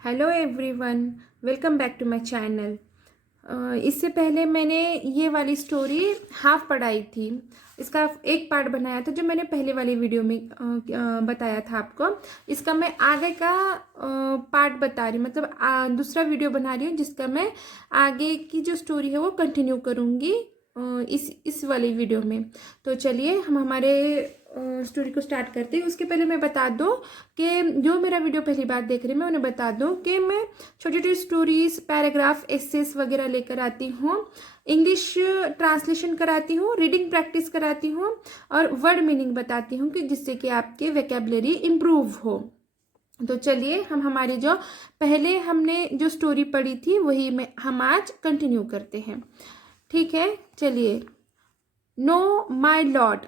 Hello everyone, welcome back to my channel. इससे पहले मैंने ये वाली स्टोरी हाफ पढ़ाई थी। इसका एक पार्ट बनाया था जो मैंने पहले वाली वीडियो में बताया था आपको। इसका मैं आगे का पार्ट बता रही हूँ, मतलब दूसरा वीडियो बना रही हूँ जिसका मैं आगे की जो स्टोरी है वो कंटिन्यू करूँगी इस वाली वीडियो में। तो चलिए हम हमारे स्टोरी को स्टार्ट करते हैं। उसके पहले मैं बता दूं कि जो मेरा वीडियो पहली बार देख रहे हैं मैं उन्हें बता दूं कि मैं छोटी छोटी स्टोरीज, पैराग्राफ, एसेस वगैरह लेकर आती हूँ। इंग्लिश ट्रांसलेशन कराती हूँ, रीडिंग प्रैक्टिस कराती हूँ और वर्ड मीनिंग बताती हूँ कि जिससे कि आपके वोकैबुलरी इम्प्रूव हो। तो चलिए हम हमारी जो पहले हमने जो स्टोरी पढ़ी थी वही में हम आज कंटिन्यू करते हैं। ठीक है, चलिए। नो माय लॉर्ड,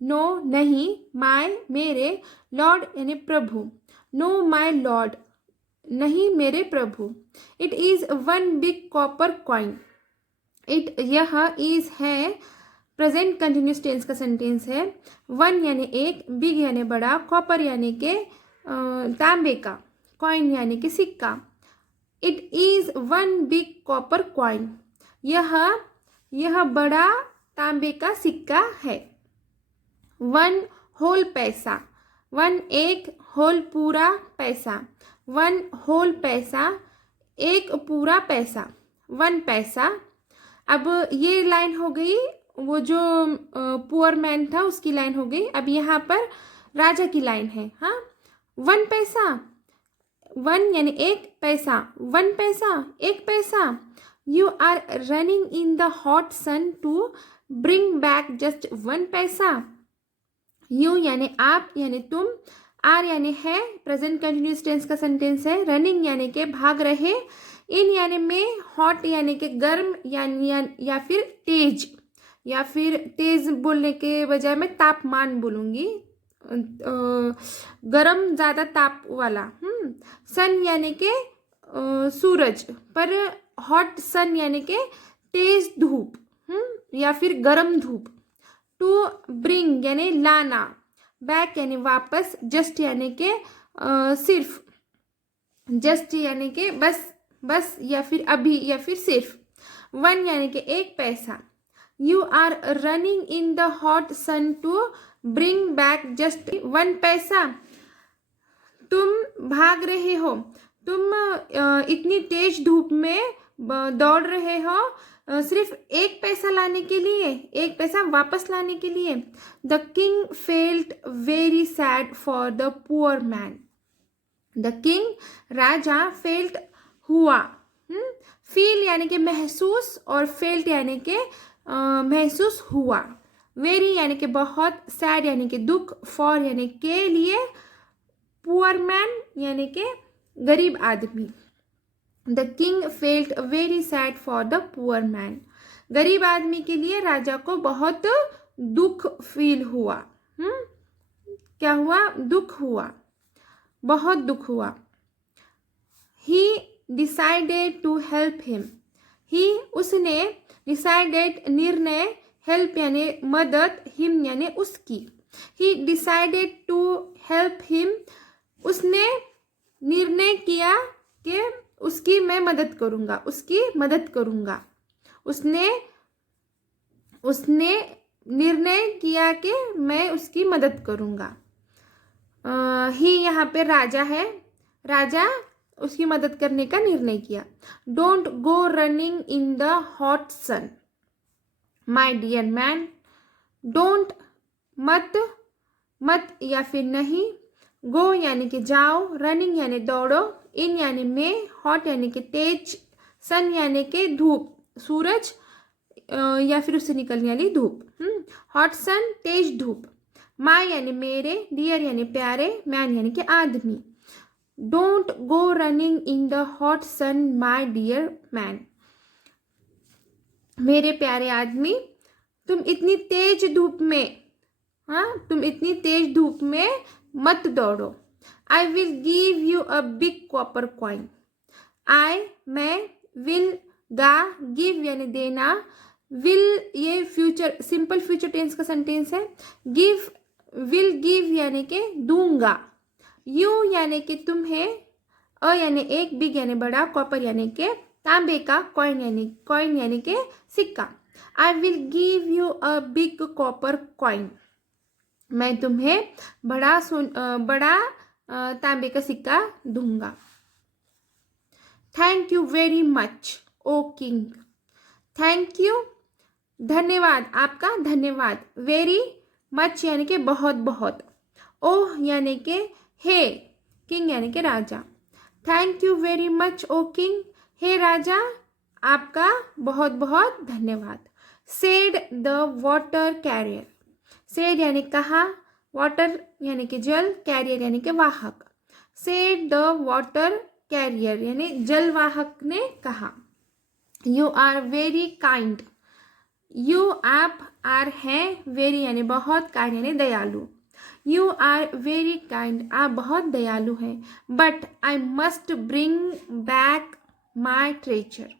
नो नहीं, माय मेरे, लॉर्ड यानी प्रभु। नो माय लॉर्ड नहीं मेरे प्रभु। It is one big copper coin. It यह इज है प्रेजेंट कंटिन्यूस टेंस का सेंटेंस है। वन यानी एक, बिग यानी बड़ा, कॉपर यानी के तांबे का, कॉइन यानी कि सिक्का। It is one big copper coin. यह बड़ा तांबे का सिक्का है। वन होल पैसा, वन एक, होल पूरा पैसा, वन होल पैसा, एक पूरा पैसा, वन पैसा। अब ये लाइन हो गई, वो जो पुअर मैन था उसकी लाइन हो गई। अब यहाँ पर राजा की लाइन है। हाँ, वन पैसा, वन यानी एक, पैसा, वन पैसा, एक पैसा। You are running in the hot sun to bring back just one paisa. You यानी आप यानी तुम, आर यानी है, प्रेजेंट कंटिन्यूस टेंस का सेंटेंस है। रनिंग यानी के भाग रहे, इन यानी में, हॉट यानी के गर्म या फिर तेज, या फिर तेज बोलने के बजाय मैं तापमान बोलूँगी, गरम ज़्यादा ताप वाला। सन यानी के सूरज, पर हॉट सन यानी के तेज धूप, या फिर गरम धूप। टू ब्रिंग यानी लाना, बैक यानी वापस, जस्ट यानी के सिर्फ, जस्ट यानी के बस, बस या फिर अभी या फिर सिर्फ। वन यानी कि एक पैसा। You are running in the hot sun to bring back just one paisa. तुम भाग रहे हो, तुम इतनी तेज धूप में दौड़ रहे हो सिर्फ एक पैसा लाने के लिए, एक पैसा वापस लाने के लिए। The king felt very sad for the poor man. The king Raja, felt हुआ, फील यानी कि महसूस, और फेल्ट यानी कि महसूस हुआ। वेरी यानी कि बहुत, सैड यानी कि दुख, फॉर यानी के लिए, पुअर मैन यानी कि गरीब आदमी। The king felt very sad for the poor man. गरीब आदमी के लिए राजा को बहुत दुख फील हुआ। क्या हुआ? दुख हुआ, बहुत दुख हुआ। He decided to help him. He उसने, डिसाइडेड निर्णय, हेल्प यानी मदद, हिम यानी उसकी। He decided to help him, उसने निर्णय किया कि उसकी मैं मदद करूँगा, उसकी मदद करूँगा। उसने निर्णय किया कि मैं उसकी मदद करूँगा। ही यहाँ पे राजा है, राजा उसकी मदद करने का निर्णय किया। Don't go running in the hot sun my dear man. Don't मत, मत या फिर नहीं, गो यानी कि जाओ, रनिंग यानी दौड़ो, इन यानी में, हॉट यानी कि तेज, सन यानी कि धूप, सूरज या फिर उससे निकलने वाली धूप। हॉट सन तेज धूप। माई यानी मेरे, डियर यानी प्यारे, मैन यानी कि आदमी। Don't go running in the hot sun my dear man. मेरे प्यारे आदमी, तुम इतनी तेज धूप में, तुम इतनी तेज धूप में मत दौड़ो। I will give you a big copper coin. I मैं, विल गा, गिव यानी देना, विल ये फ्यूचर, सिंपल फ्यूचर टेंस का सेंटेंस है। गिव, विल गिव यानी कि दूंगा। यू यानी कि तुम्हें, अ यानी एक, बिग यानी बड़ा, कॉपर यानी के तांबे का, कॉइन यानी के सिक्का। I will give you a big copper coin, मैं तुम्हें बड़ा तांबे का सिक्का दूंगा। Thank you very much O king, thank you धन्यवाद, आपका धन्यवाद। वेरी मच यानी कि बहुत बहुत, ओह यानी कि हे, किंग यानी कि राजा। Thank you very much O king, हे राजा आपका बहुत बहुत धन्यवाद। Said the water carrier, said यानी कहा, वाटर यानी कि जल, कैरियर यानी कि वाहक। सेड द वाटर कैरियर यानी जलवाहक ने कहा। You are very kind, you आप आर हैं, वेरी यानी बहुत, काइंड यानी दयालु। यू आर वेरी काइंड, आप बहुत दयालु हैं। But I must bring back my treasure,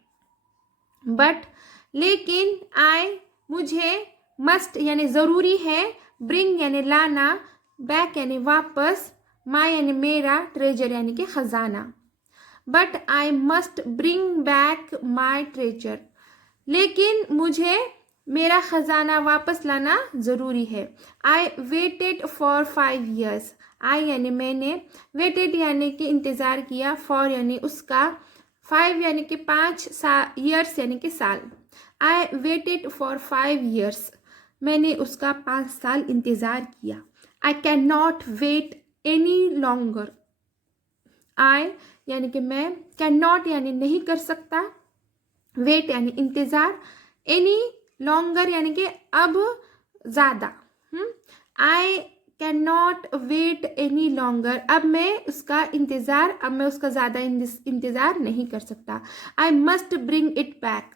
but लेकिन आई मुझे, मस्ट यानी ज़रूरी है, ब्रिंग यानी लाना, बैक यानी वापस, माई यानी मेरा, ट्रेजर यानी कि खजाना। But I must bring back my treasure, लेकिन मुझे मेरा खजाना वापस लाना ज़रूरी है। आई वेटेड फॉर 5 years, आई यानी मैंने, वेटेड यानी कि इंतज़ार किया, फॉर यानी उसका, 5 यानी कि 5, ईयर्स यानी कि साल। आई वेटेड फॉर 5 years, मैंने उसका 5 साल इंतज़ार किया। I can not wait any longer, I यानी कि मैं, कैन नॉट यानी नहीं कर सकता, वेट यानी इंतज़ार, एनी लॉन्गर यानी कि अब ज़्यादा। I can not wait any longer, अब मैं उसका इंतज़ार, अब मैं उसका ज़्यादा इंतज़ार नहीं कर सकता। I must bring it back,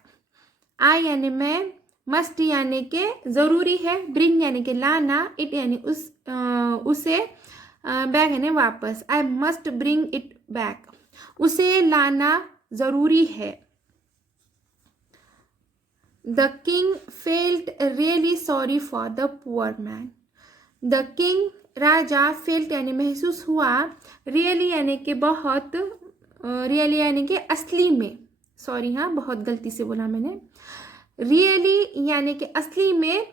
I यानी मैं, मस्ट यानी कि ज़रूरी है, ब्रिंग यानी कि लाना, इट यानी उसे, बैक यानी वापस। आई मस्ट ब्रिंग इट बैक, उसे लाना ज़रूरी है। The king felt really sorry for the poor man, the king Raja, felt यानी महसूस हुआ, रियली यानी कि बहुत, रियली यानी कि असली में, सॉरी हाँ बहुत गलती से बोला मैंने, रियली यानी कि असली में,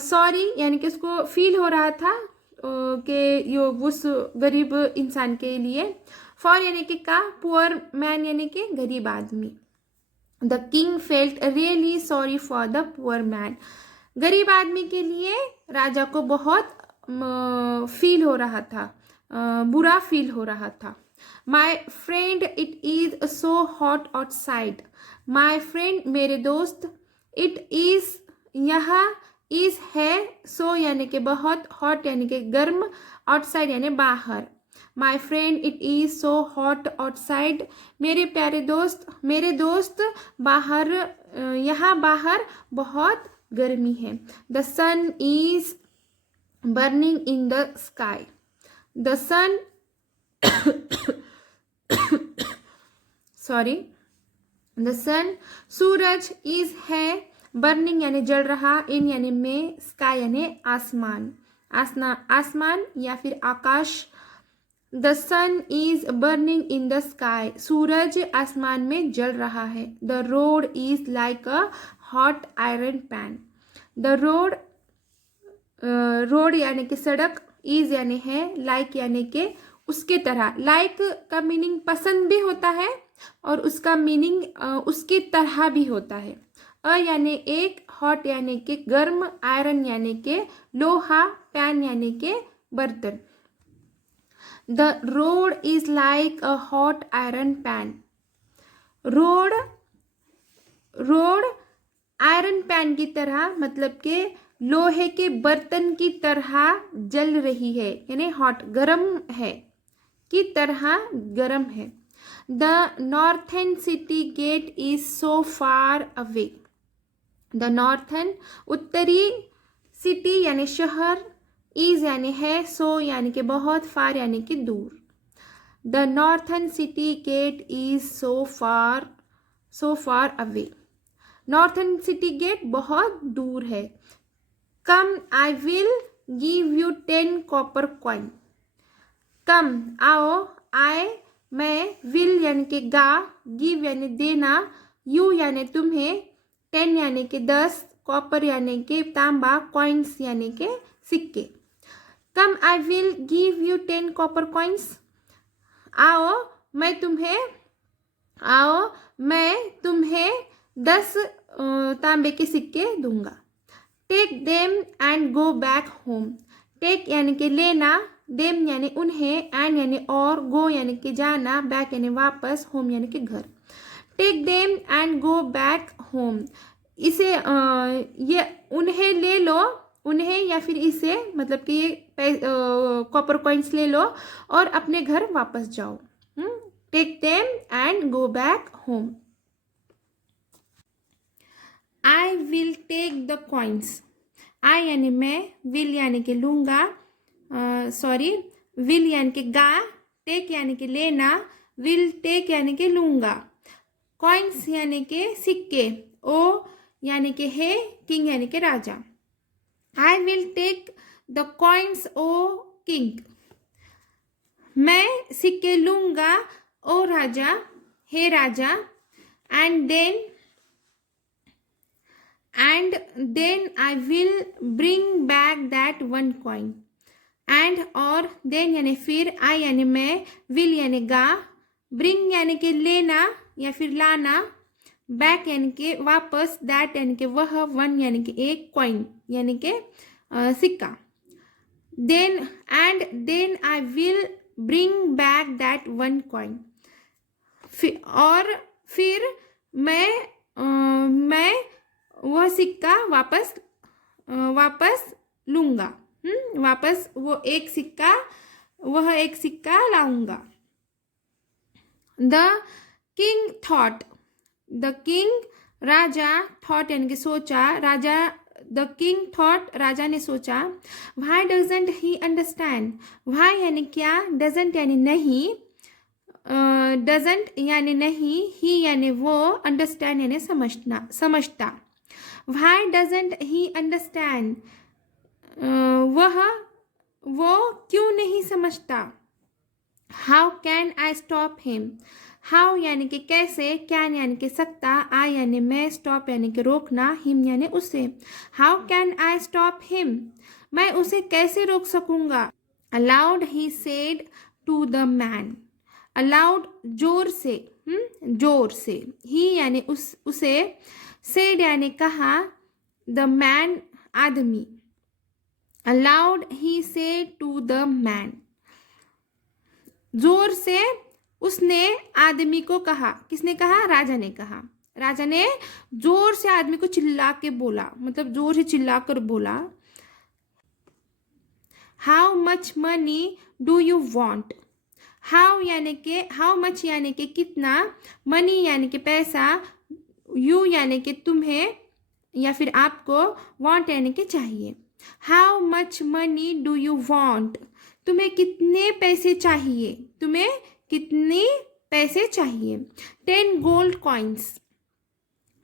सॉरी यानी कि उसको फील हो रहा था कि यो उस गरीब इंसान के लिए, फॉर यानी कि का, पुअर मैन यानी कि गरीब आदमी। The king felt really sorry for the poor man, गरीब आदमी के लिए राजा को बहुत फील हो रहा था, बुरा फील हो रहा था। My friend it is so hot outside, my friend मेरे दोस्त, इट इज़ यहाँ, इज़ है, सो यानी कि बहुत, हॉट यानी कि गर्म, आउटसाइड यानी बाहर। My friend it is so hot outside, मेरे प्यारे दोस्त, मेरे दोस्त बाहर, यहाँ बाहर बहुत गर्मी है। The sun is burning in the sky, the sun sorry, the sun सूरज, इज है, बर्निंग यानी जल रहा, इन यानी में, स्काई यानी आसमान, आसमान या फिर आकाश। The sun is burning in the sky, सूरज आसमान में जल रहा है। The road is like a hot iron pan, the road, road यानी कि सड़क, इज यानी है, लाइक यानी कि उसके तरह, लाइक का मीनिंग पसंद भी होता है और उसका मीनिंग उसकी तरह भी होता है। यानी एक, हॉट यानी कि गर्म, आयरन यानी कि लोहा, पैन यानी कि बर्तन। The road is like a hot iron pan, road, road iron pan की तरह, मतलब कि लोहे के बर्तन की तरह जल रही है, यानी हॉट गर्म है, की तरह गर्म है। The northern city gate is so far away, the northern उत्तरी, सिटी यानी शहर, इज यानी है, सो यानी कि बहुत, फार यानी कि दूर। The northern city gate is so far away, northern city gate बहुत दूर है। Come I will give you 10 copper coin, come आओ, आई मैं, विल यानी कि गा, गिव यानी देना, यू यानी तुम्हें, 10 यानी कि 10, कॉपर यानी कि तांबा, कॉइन्स यानी कि सिक्के। Come I will give you 10 copper coins. आओ मैं तुम्हें आओ मैं तुम्हें 10 तांबे के सिक्के दूंगा। Take them and go back home. Take यानी कि लेना, देम यानी उन्हें, एंड यानी और, गो यानी कि जाना, बैक यानी वापस, होम यानी कि घर। Take them and go back home. इसे ये उन्हें ले लो, उन्हें या फिर इसे, मतलब कि ये कॉपर कॉइन्स ले लो और अपने घर वापस जाओ। Take them and go back home. I will take the coins. I यानी मैं, विल यानी कि लूँगा, विल यानी कि गा, टेक यानी कि लेना, विल टेक यानी कि लूँगा, कॉइन्स यानी कि सिक्के, ओ यानी कि है, किंग यानी कि राजा। I will take the coins O king. मैं सिक्के लूँगा ओ राजा, हे राजा। And then I will bring back that one coin. And और, देन यानी फिर, आई यानी मैं, विल यानी गा, ब्रिंग यानी कि लेना या फिर लाना, बैक यानी कि वापस, दैट यानी कि वह, वन यानी कि एक, कॉइन यानी कि सिक्का। Then I will bring back that one coin. और फिर मैं वह सिक्का वापस लूँगा। वापस वह एक सिक्का लाऊंगा। The king thought. The king Raja, thought यानी कि सोचा, राजा, द किंग थॉट राजा ने सोचा। Why doesn't he understand. Why यानी क्या, डजंट यानी नहीं, डजंट यानी नहीं, ही यानी वो, अंडरस्टैंड यानी समझता। व्हाई डजंट ही अंडरस्टैंड, वो क्यों नहीं समझता। How can I stop him. How यानी कि कैसे, कैन यानी कि सकता, आई यानी मैं, स्टॉप यानी कि रोकना, हिम यानी उसे। How can I stop him, मैं उसे कैसे रोक सकूंगा। Aloud he said to the man. Aloud जोर से, जोर से, ही यानी उसे, सेड यानी कहा, द मैन आदमी। Aloud he said to the man, जोर से उसने आदमी को कहा। किसने कहा, राजा ने कहा। राजा ने जोर से आदमी को चिल्ला के बोला, मतलब जोर से चिल्ला कर बोला। How much money do you want. How यानी कि, हाउ मच यानी कि कितना, मनी यानी कि पैसा, यू यानी कि तुम्हें या फिर आपको, वॉन्ट यानी कि चाहिए। How much money do you want, तुम्हें कितने पैसे चाहिए, तुम्हें कितने पैसे चाहिए। 10 गोल्ड कॉइन्स।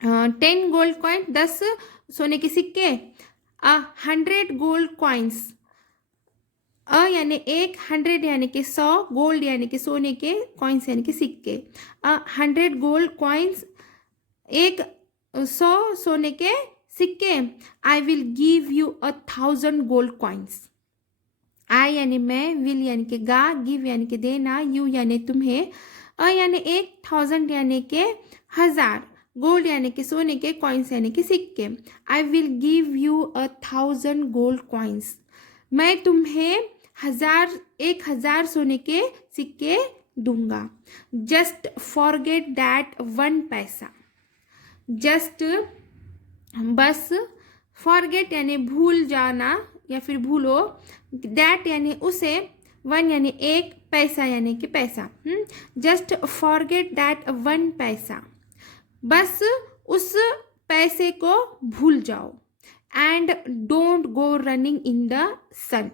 10 गोल्ड कॉइन, 10 सोने के सिक्के। 100 गोल्ड कॉइन्स। यानी 100 यानी कि 100, गोल्ड यानी कि सोने के, कॉइन्स यानी कि सिक्के। 100 गोल्ड कॉइन्स, 100 सोने के सिक्के। I will give you 1000 gold coins. I यानी मैं, विल यानी कि गा, गिव यानी कि देना, यू यानी तुम्हें, यानी 1000 यानी कि 1000, गोल्ड यानी कि सोने के, कॉइन्स यानी कि सिक्के। I will give you 1000 gold coins, मैं तुम्हें 1000 सोने के सिक्के दूंगा। जस्ट फॉरगेट दैट वन पैसा। जस्ट बस, फॉरगेट यानी भूल जाना या फिर भूलो, दैट यानी उसे, वन यानी एक, पैसा यानी कि पैसा। जस्ट फॉरगेट दैट वन पैसा, बस उस पैसे को भूल जाओ। And don't go running in the sun.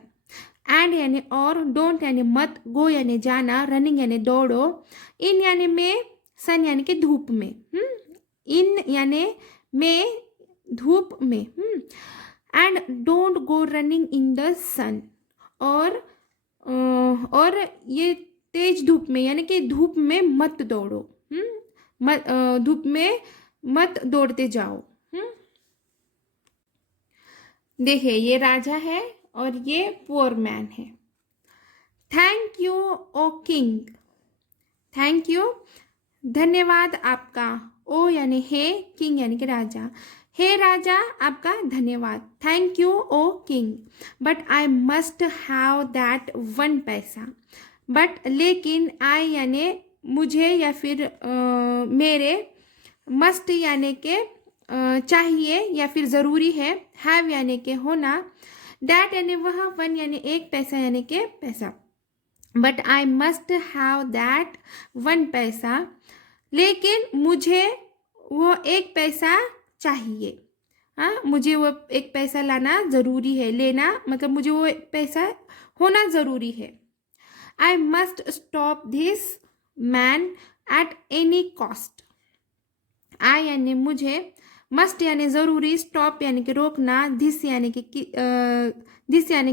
And यानी और, डोंट यानी मत, गो यानी जाना, रनिंग यानी दौड़ो, इन यानी में, सन यानी कि धूप में। इन यानी में, धूप में। And don't go running in the sun. और ये तेज धूप में यानी कि धूप में मत दौड़ो। धूप में मत दौड़ते जाओ। देखिए ये राजा है और ये पुअर मैन है। Thank you O king, thank you धन्यवाद आपका। ओ यानी हे, किंग यानी कि राजा। हे राजा आपका धन्यवाद। Thank you O king, but I must have that 1 paisa. But लेकिन आई यानी मुझे या फिर मेरे, मस्ट यानी के चाहिए या फिर ज़रूरी है, हैव यानी के होना, दैट यानी वह, 1 यानी 1 पैसा यानी के पैसा। But I must have that 1 पैसा, लेकिन मुझे वो 1 पैसा चाहिए। हाँ, मुझे वो 1 पैसा लाना ज़रूरी है, लेना मतलब मुझे वो 1 पैसा होना ज़रूरी है। I must stop this man at any cost. I यानी मुझे, मस्ट यानी ज़रूरी, स्टॉप यानी कि रोकना, दिस यानी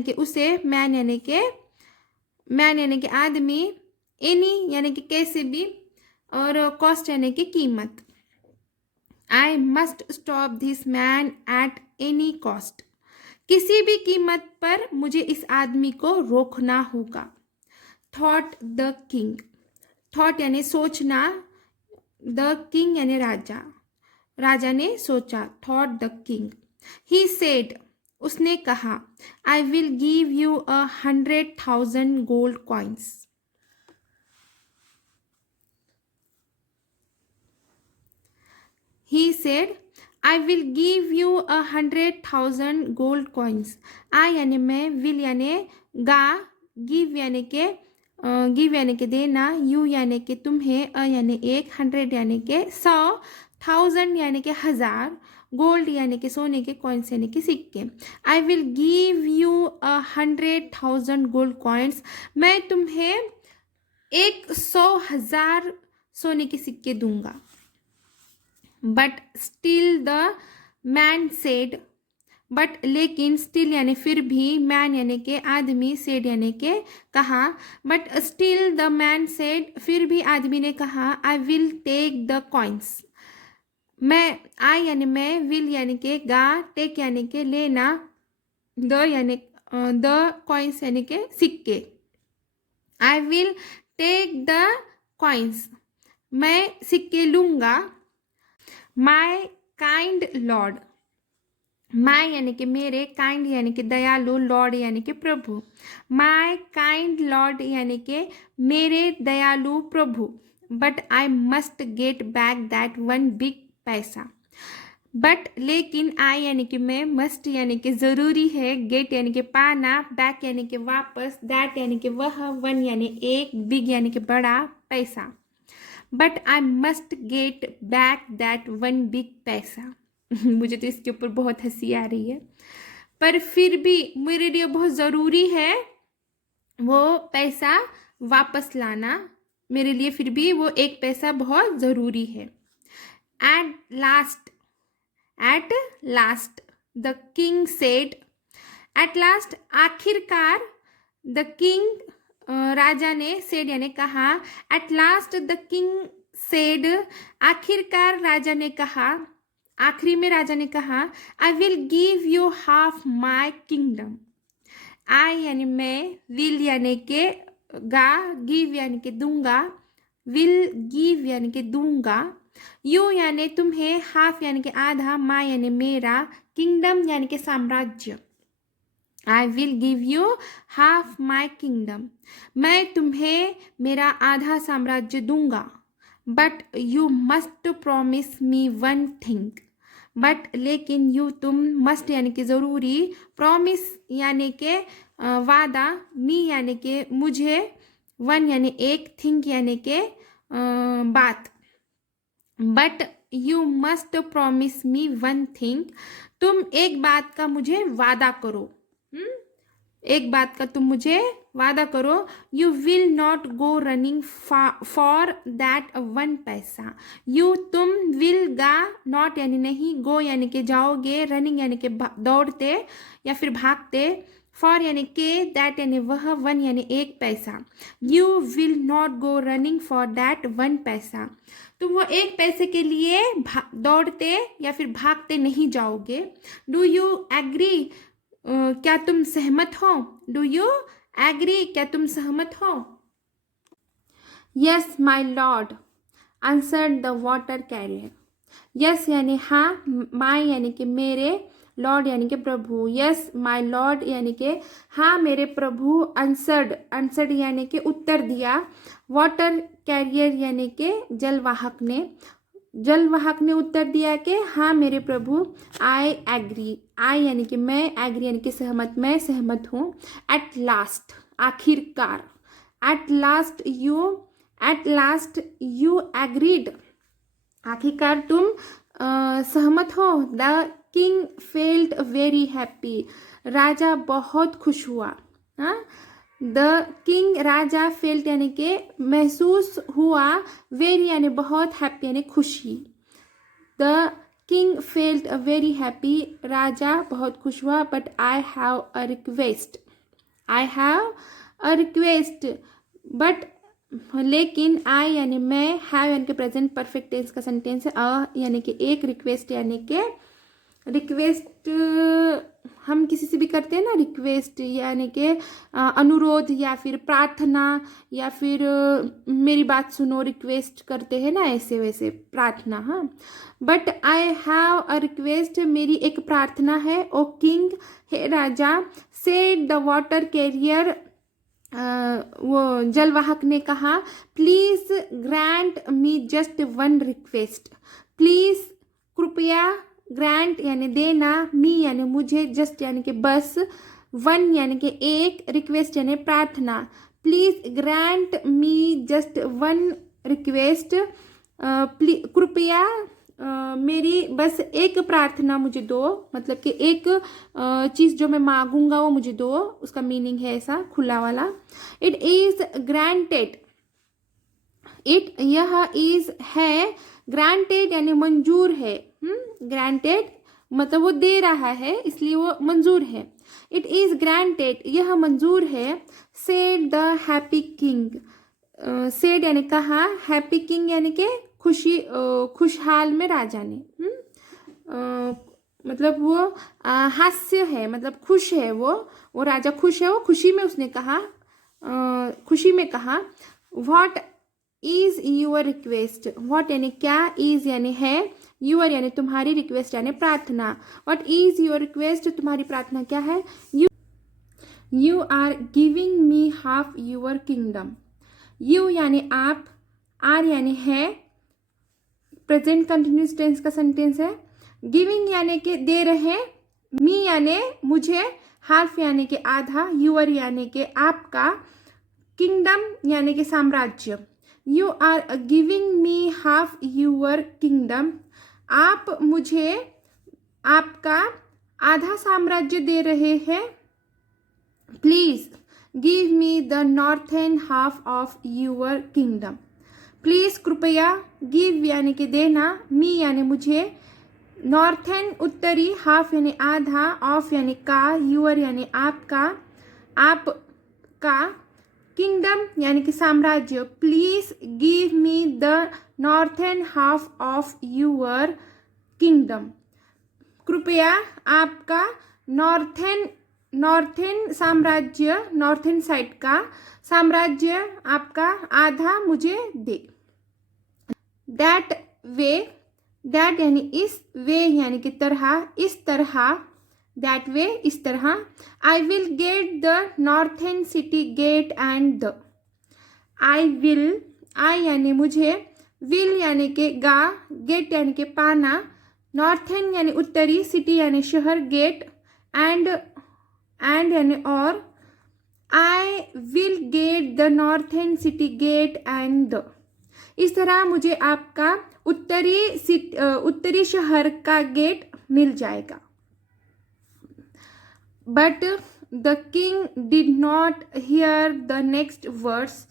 कि उसे, मैन यानी कि आदमी, एनी यानी कि कैसे भी, और कॉस्ट यानी कि कीमत। आई must stop this man at any cost. किसी भी कीमत पर मुझे इस आदमी को रोकना होगा। थॉट द किंग, थॉट यानी सोचना, द किंग यानी राजा, राजा ने सोचा, thought the king. He said, उसने कहा, I will give you 100,000 gold coins. He said, I will give you 100,000 gold coins. I यानी मैं, will यानी गा, give यानी के देना, you यानी के तुम्हें, यानी 1, 100 यानी के 100, 1000 यानी के 1000, गोल्ड यानी के सोने के, कॉइन्स यानी के सिक्के। I will give you 100,000 gold coins. मैं तुम्हें 100,000 सोने के सिक्के दूंगा। But still the man said, but लेकिन, स्टिल यानी फिर भी, मैन यानी के आदमी, सेड यानी के कहा, but still the man said, फिर भी आदमी ने कहा, I will take the coins. मैं, आई यानी मैं, विल यानी के गा, टेक यानी के लेना, द यानी कॉइन्स यानी के सिक्के। I will take the coins, मैं सिक्के लूँगा। माई काइंड लॉर्ड, माई यानी कि मेरे, काइंड यानी कि दयालु, लॉर्ड यानी कि प्रभु। माई काइंड लॉर्ड यानी कि मेरे दयालु प्रभु। But I must get back that 1 big पैसा। बट लेकिन, आई यानी कि मैं, मस्ट यानी कि ज़रूरी है, गेट यानी कि पाना, बैक यानी कि वापस, दैट यानी कि वह, 1 यानी 1, बिग यानी कि बड़ा पैसा। But I must get back that 1 big पैसा। मुझे तो इसके ऊपर बहुत हंसी आ रही है, पर फिर भी मेरे लिए बहुत ज़रूरी है वो पैसा वापस लाना। मेरे लिए फिर भी वो 1 पैसा बहुत ज़रूरी है। At last the king said, at last आखिरकार, द किंग राजा ने, सेड यानी कहा, at last the king said, आखिरकार राजा ने कहा, आखिरी में राजा ने कहा, I will give you half my kingdom. I यानी मैं, विल यानी के गा, गिव यानी के दूंगा, विल गिव यानी के दूंगा, यू यानी तुम्हें, हाफ यानी के आधा, माई यानी मेरा, किंगडम यानी के साम्राज्य। आई will give you half my kingdom, मैं तुम्हें मेरा आधा साम्राज्य दूंगा। But you must promise me 1 thing, but लेकिन, यू तुम, मस्ट यानी कि ज़रूरी, प्रॉमिस यानी के वादा, मी यानी के मुझे, 1 यानी 1, थिंग यानी के बात। But you must promise me 1 thing, तुम एक बात का मुझे वादा करो। एक बात का तुम मुझे वादा करो। You will not go running for that 1 पैसा। यू तुम, विल गा, नॉट यानी नहीं, गो यानी कि जाओगे, रनिंग यानी कि दौड़ते या फिर भागते, फॉर यानी के, दैट यानी वह, वन यानी एक पैसा। You will not go running for that one paisa. तुम वो एक पैसे के लिए दौड़ते या फिर भागते नहीं जाओगे। डू यू एग्री, क्या तुम सहमत हो। डू यू एग्री, क्या तुम सहमत हो। Yes my lord answered the water career. Yes यानी हाँ, माई यानी कि मेरे, लॉर्ड यानी कि प्रभु। यस माई लॉर्ड यानी कि हाँ मेरे प्रभु। आंसर्ड, आंसर्ड यानी कि उत्तर दिया। वाटर कैरियर यानी कि जलवाहक ने, जलवाहक ने उत्तर दिया कि हाँ मेरे प्रभु। आई एग्री, आई यानी कि मैं, एग्री यानी कि सहमत, मैं सहमत हूँ। एट लास्ट आखिरकार। एट लास्ट यू एग्रीड, आखिरकार तुम सहमत हो। The king felt very happy, राजा बहुत खुश हुआ। द किंग राजा, फेल्ट यानी कि महसूस हुआ, वेरी यानी बहुत, हैप्पी यानी खुशी। The king felt very happy, राजा बहुत खुश हुआ। But I have a request, I have a request, but लेकिन, आई यानी मैं, हैव यानी कि प्रेजेंट परफेक्ट टेंस का सेंटेंस है। अ यानी कि एक, रिक्वेस्ट यानी कि, रिक्वेस्ट हम किसी से भी करते हैं ना, रिक्वेस्ट यानी कि अनुरोध या फिर प्रार्थना या फिर मेरी बात सुनो, रिक्वेस्ट करते हैं ना, ऐसे वैसे प्रार्थना। हाँ, but I have a request, मेरी एक प्रार्थना है। ओ किंग, हे राजा। सेड द वाटर कैरियर, वो जलवाहक ने कहा। Please grant me just one request, please कृपया, ग्रांट यानी देना, मी यानी मुझे, जस्ट यानी कि बस, वन यानी कि एक, रिक्वेस्ट यानी प्रार्थना। Please grant me just one request, कृपया मेरी बस एक प्रार्थना मुझे दो, मतलब कि एक चीज़ जो मैं मांगूंगा वो मुझे दो, उसका मीनिंग है ऐसा खुला वाला। इट इज ग्रांटेड, इट यह इज है, ग्रांटेड यानी मंजूर है। ग्रांटेड मतलब वो दे रहा है इसलिए वो मंजूर है। इट इज ग्रांटेड, यह मंजूर है। Said the happy king, said यानी कहा, हैप्पी किंग यानी कि खुशी, खुशहाल में राजा ने। मतलब वो हास्य है, मतलब खुश है, वो राजा खुश है, वो खुशी में उसने कहा, खुशी में कहा। What is your request, what यानी क्या, इज यानी है, यूर यानी तुम्हारी, रिक्वेस्ट यानी प्रार्थना। व्हाट इज योर रिक्वेस्ट, तुम्हारी प्रार्थना क्या है। You are giving me half your kingdom. You यानी आप, आर यानी है, प्रेजेंट कंटिन्यूस टेंस का सेंटेंस है। गिविंग यानी कि दे रहे, मी यानी मुझे, हाफ यानी कि आधा, यूर यानी कि आपका, किंगडम यानी कि साम्राज्य। You are giving me half your kingdom, आप मुझे आपका आधा साम्राज्य दे रहे हैं। Please give me the northern half of your kingdom. Please कृपया, गिव यानी कि देना, मी यानी मुझे, नॉर्थर्न उत्तरी, हाफ यानी आधा, ऑफ यानी का, यूर यानी आपका, आपका, किंगडम यानी कि साम्राज्य। Please give me the northern half of your kingdom, कृपया आपका नॉर्थर्न साम्राज्य, नॉर्थर्न साइड का साम्राज्य आपका आधा मुझे दे। दैट वे, दैट यानी इस, वे यानी कि तरह, इस तरह, दैट वे इस तरह। I will get the northern city gate and the, I will, I यानी मुझे, विल यानी कि गा, गेट यानी कि पाना, नॉर्थर्न यानी उत्तरी, सिटी यानी शहर, गेट, एंड यानी और। I will get the northern city gate and the, इस तरह मुझे आपका उत्तरी शहर का गेट मिल जाएगा। But the king did not here the next words,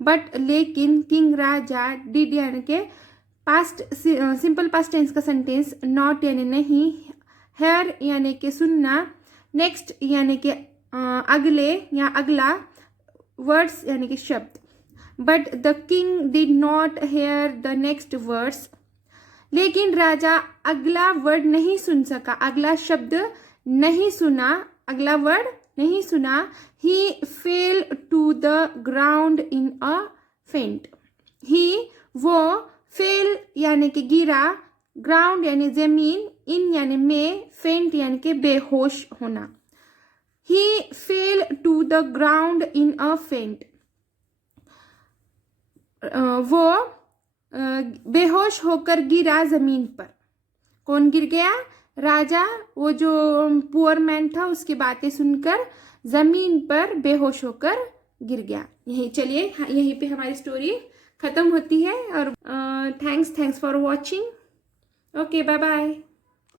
but लेकिन, किंग राजा, डिड यानी कि पास्ट, सिंपल पास्ट टेंस का सेंटेंस, नॉट यानी नहीं, हेयर यानी कि सुनना, नेक्स्ट यानी कि अगले या अगला, वर्ड्स यानी कि शब्द। But the king did not here the next words, लेकिन राजा अगला वर्ड नहीं सुन सका, अगला शब्द नहीं सुना, अगला वर्ड नहीं सुना। He fell to the ground in a faint. He वो, फेल यानी कि गिरा, ग्राउंड यानी जमीन, इन यानी में, फेंट यानी कि बेहोश होना। He fell to the ground in a faint, वो बेहोश होकर गिरा जमीन पर। कौन गिर गया? राजा, वो जो पुअर मैन था उसकी बातें सुनकर जमीन पर बेहोश होकर गिर गया। चलिए यहीं पे हमारी स्टोरी खत्म होती है। और thanks for watching. Okay, bye bye.